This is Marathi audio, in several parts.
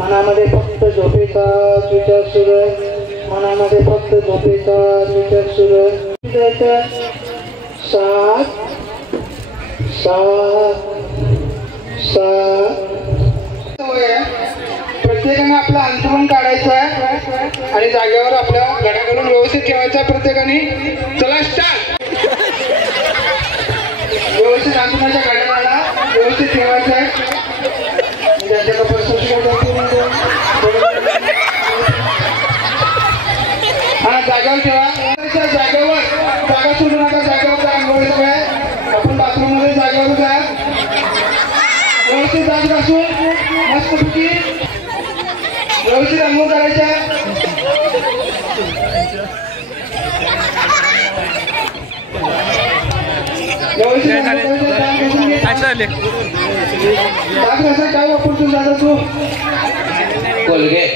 मनामध्ये फक्त झोपेचा विचार सुरू आहे, मनामध्ये फक्त झोपेचा विचार सुरू आहे. जायचं 7 7 7. प्रत्येकाने आपलं अंतरण काढायचं आहे आणि जागेवर आपल्या घड्याकडून व्यवस्थित ठेवायचं प्रत्येकाने. चला स्टार्ट. व्यवस्थित अंतरणाच्या घड्याला व्यवस्थित ठेवायचं आहे. ज्यांच्या कपडे हा जागेवर ठेवा. जागेवर जागा सोडू नका. जागेवर अंघोळीचं आहे. आपण बाथरूम मध्ये जागेवर जा. व्यवस्थित दात घासून मस्तपैकी व्यवस्थित अंघोळ करायच्या. व्यवस्थित दात घासा. काय वापरतो दादा तू? कोलगेट.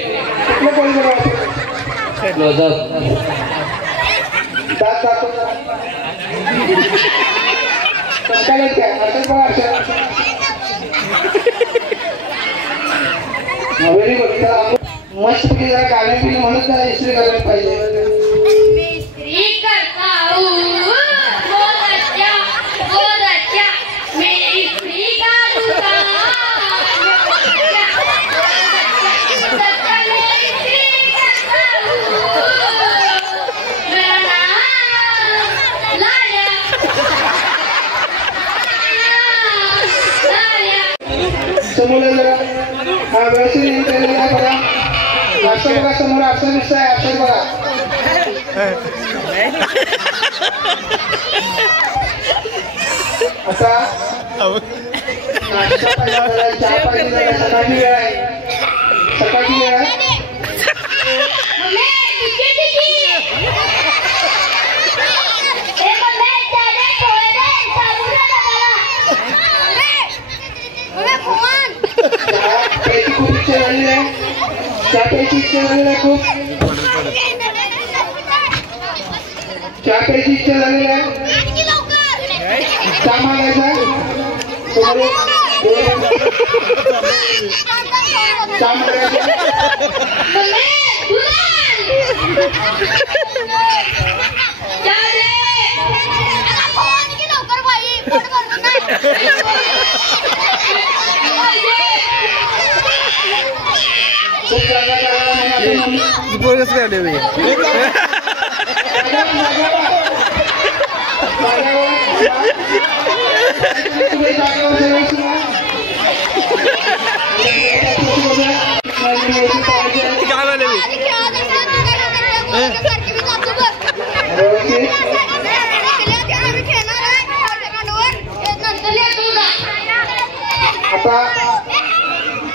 कुठलं कोलगेट वापरतो? क्लोजअप. दात जातो काय असंच बघा. Very good. मस्त पैकी जरा गाणे पिणे म्हणून जरा इस्त्री करायला पाहिजे. समोर जरा हा व्यवस्थित बघा. अक्षर बघा समोर. अक्षर दिसत आहे. अक्षर बघा. आता चहा पाणी सकाळची वेळ आहे. सकाळची वेळ आहे. त्याची खूप इच्छा झालेली आहे. चहा प्यायची इच्छा झालेली आहे. खूप चहा प्यायची इच्छा झालेली आहे. चहा मागायचा. चहा मागायचा.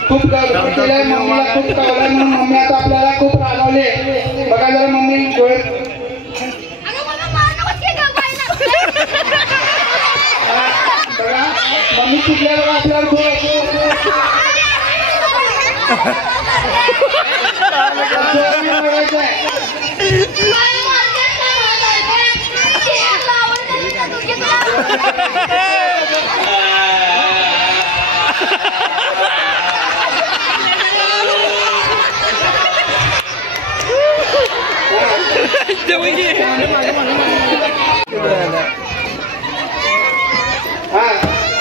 खूप केलंय. मम्मीला खूप कळलंय म्हणून मम्मी आता आपल्याला खूप रागवले. बघा जरा मम्मी डोळे. बघा मम्मी चुकल्यावर आपल्याला खूप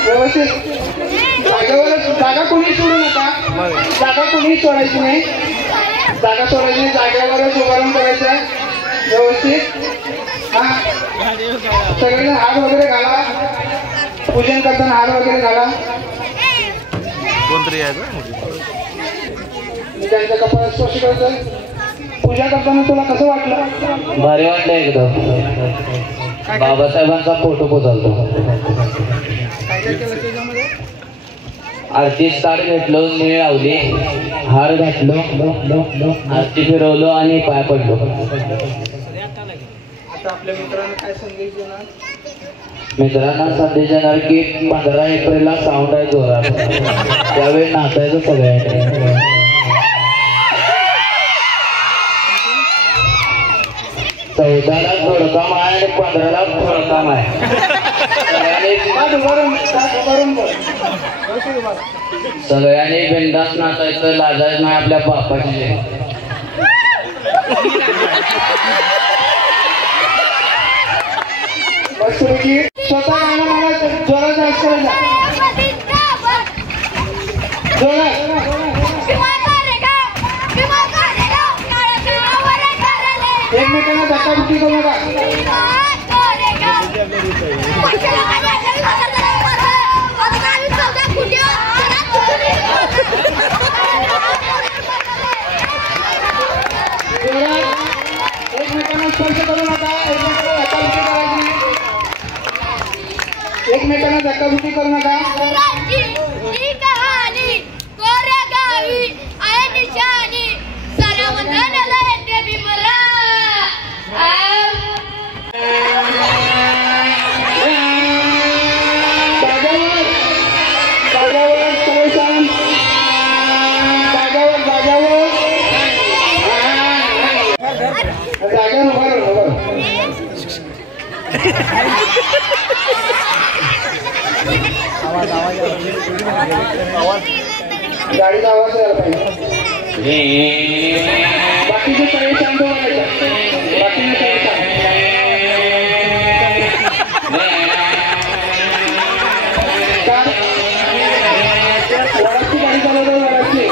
व्यवस्थित जागा कोणी सोडू नका. जागा कोणी सोडायची नाही. जागा सोडायची नाही. जागेवरच उभारून करायचं आहे व्यवस्थित. हा सगळे हार वगैरे घाला. पूजन करताना हार वगैरे घाला. त्यांच्या कपाळात स्पर्श करतोय. पूजा करताना तुला कसं वाटलं? भारी वाटलं एकदम. बाबासाहेबांचा फोटो पोचालतो. आरती स्टार्ट घेतलो. निळ लावली. हार घातलो. आरती फिरवलो आणि पाय पडलो. आता आपल्या मित्रांना काय संदेश देणार? मित्रांना संदेश देणार की 15 एप्रिलला साऊंड आहे जोरात. त्यावेळी नाचायचं सगळ्यांनी. 14ला थोडकाम आहे आणि 15ला थोडकाम आहे. सगळ्यांनी बिंदास नाचायचं, लाजायचं नाही आपल्या बापाची. स्वतः गाणं मला जोरात जास्त एकमेकांना धक्काबुक्की करू नका. एकमेकांना स्पर्श करू नका. एकमेकांना धक्काबुक्की करू नका. गाडीचा आवाज यायला पाहिजे. बाकीचे सगळे शांत व्हायचं. बाकीचे सगळे शांत. वडाची गाडी चालवतो. वडाची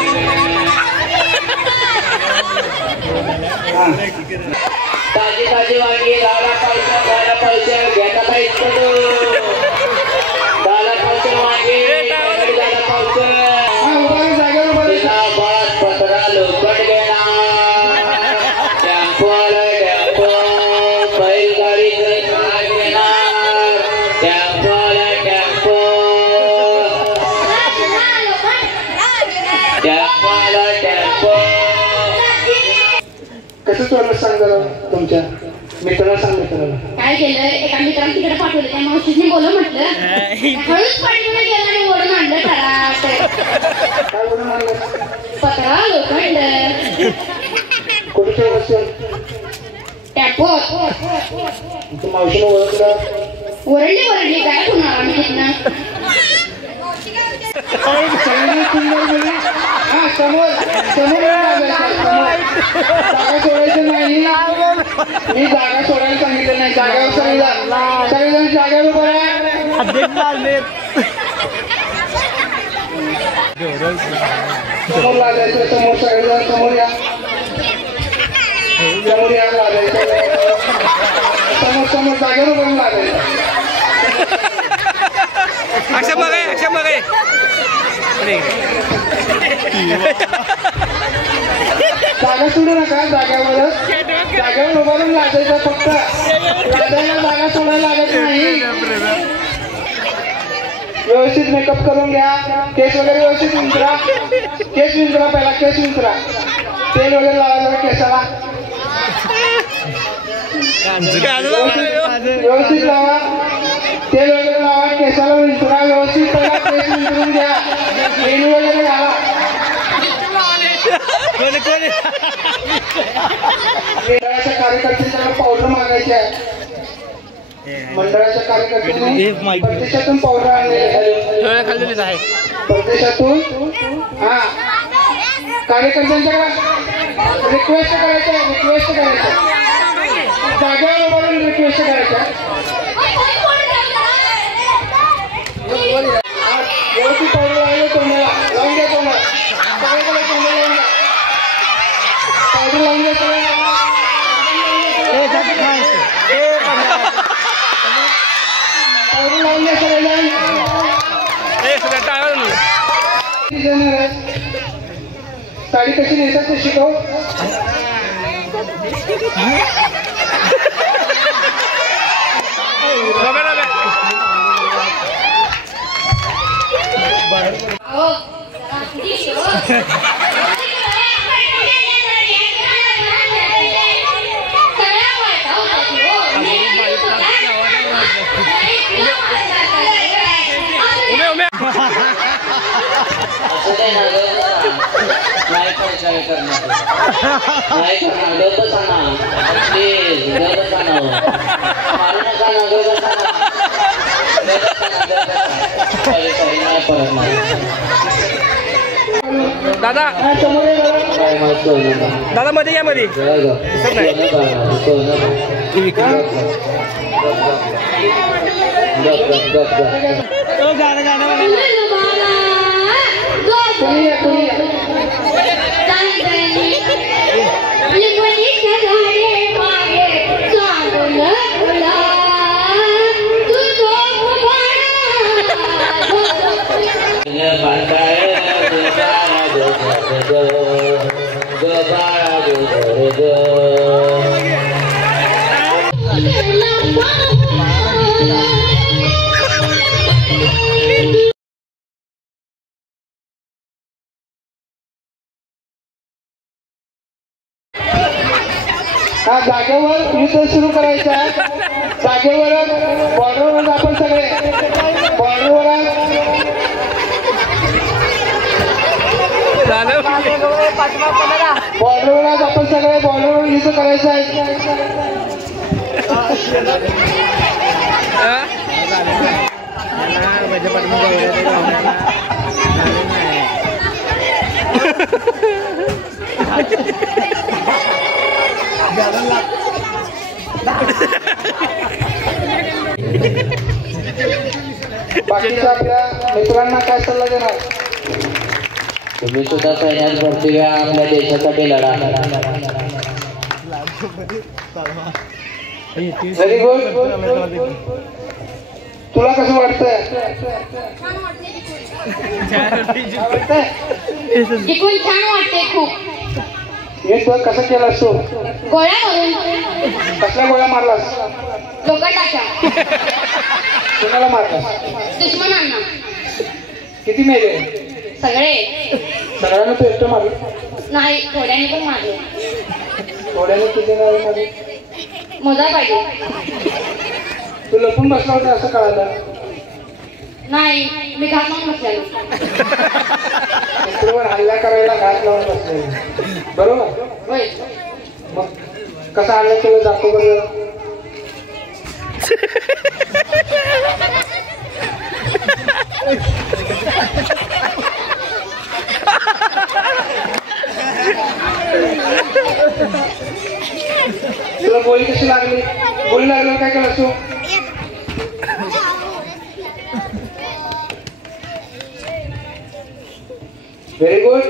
ताजी ताजी वांगी 10 पैसे 12 पैसे घ्यायला पाहिजे. 10 पैसे वांगी 10 पैसे. पत्रा लोकट घेणार. टेम्पो टेम्पो बैलगाडी घेणार. Tempo tempo tempo tempo. कसं चाललं सांग जरा. तुमच्या मित्राला सांग. मित्राला काय केलं, एका मित्राने तिकडे पाठवलं. त्या मावशीने बोलव म्हटलं, हळूच पाठवून गेलं आणि ओढून आणलं. काय बोलून आणलं. पत्रा लोखंड कुठे टॅपो तू मावशीला ओळखलं. ओरडली काय होणार आम्ही तिथनं. समोर समोर जागा सोडायचं नाही. मी जागा सोडायला सांगितलं नाही. जागेवर सगळेजण जागेवर उभं राहा. समोर लागायचं. समोर सगळेजण समोर या. समोर या लागायचं. समोर समोर जागेवर उभं लागायचं. अक्षम बघाय जागा सोडू नका. जागेवर उभारून लागायचं. फक्त लागायला जागा सोडायला लागत नाही. व्यवस्थित मेकअप करून घ्या. केस वगैरे व्यवस्थित विंचरा. केस विंचरा. पहिला केस विंचरा. तेल वगैरे लावायचं केसाला. व्यवस्थित लावा. तेल वगैरे लावा. केसाला विंचरा. व्यवस्थित पहिला केस विंचरून घ्या. मेनू वगैरे घाला. मंडळाच्या कार्यकर्त्यांना पावडर मागायचे आहे. मंडळाच्या कार्यकर्त्यांनी परदेशातून पावडर आणलेली आहे. परदेशातून कार्यकर्त्यांच्याकडे रिक्वेस्ट करायचं आहे. जागेवर उभारून रिक्वेस्ट करायचं. व्यवस्थित पावडर लावले तुम्हाला. लावून द्या तुम्हाला. सगळ्याकडे पावडर लावून द्या. पावडर लावून द्या. पावडर लावून द्या सगळेजण. साडी कशी नेतात ते शिकव. नाही करणार. गप्प सांगा प्लीज. गप्प सांगा. मारू नका ना. गप्प सांगा. सॉरी नाही परत नाही. दादा हा, समोर ये जरा. काय मग सोनं दादा मध्ये या मध्ये दिसत नाही. सोनं कोणी या, कोणी या. हा, जागेवर युद्ध सुरू करायचं आहे. जागेवर बॉर्डरवर आपण सगळे बॉर्डरवर बॉर्डरवर आपण सगळे बॉर्डरवर युद्ध करायचं आहे. बाकीच्या आपल्या मित्रांना काय सल्ला देणार? तुम्ही सुद्धा सैन्यात भरती घ्या, आपल्या देशासाठी लढा. Very good. तुला कसं वाटतंय? जिंकून छान वाटते खूप. युद्ध कसं केलंस तू? गोळ्या मारून कसल्या गोळ्या मारलास? लोखंडाच्या कुणाला मारलास? दुश्मनांना किती मेले? सगळे. सगळ्यांना तू एकटं मारलं? नाही, थोड्याने पण मारले. थोड्याने किती नाही मारले? मोजा पाहिजे. तू लपून बसला होता असं कळालं? नाही, मी घात लावून बसलेलो. मित्रावर हल्ला करायला घात लावून बसले, बरोबर? होय. मग कसा हल्ला केलं दाखव बरं. तुला गोळी कशी लागली? गोळी लागल्यावर काय केलं तू? Very good.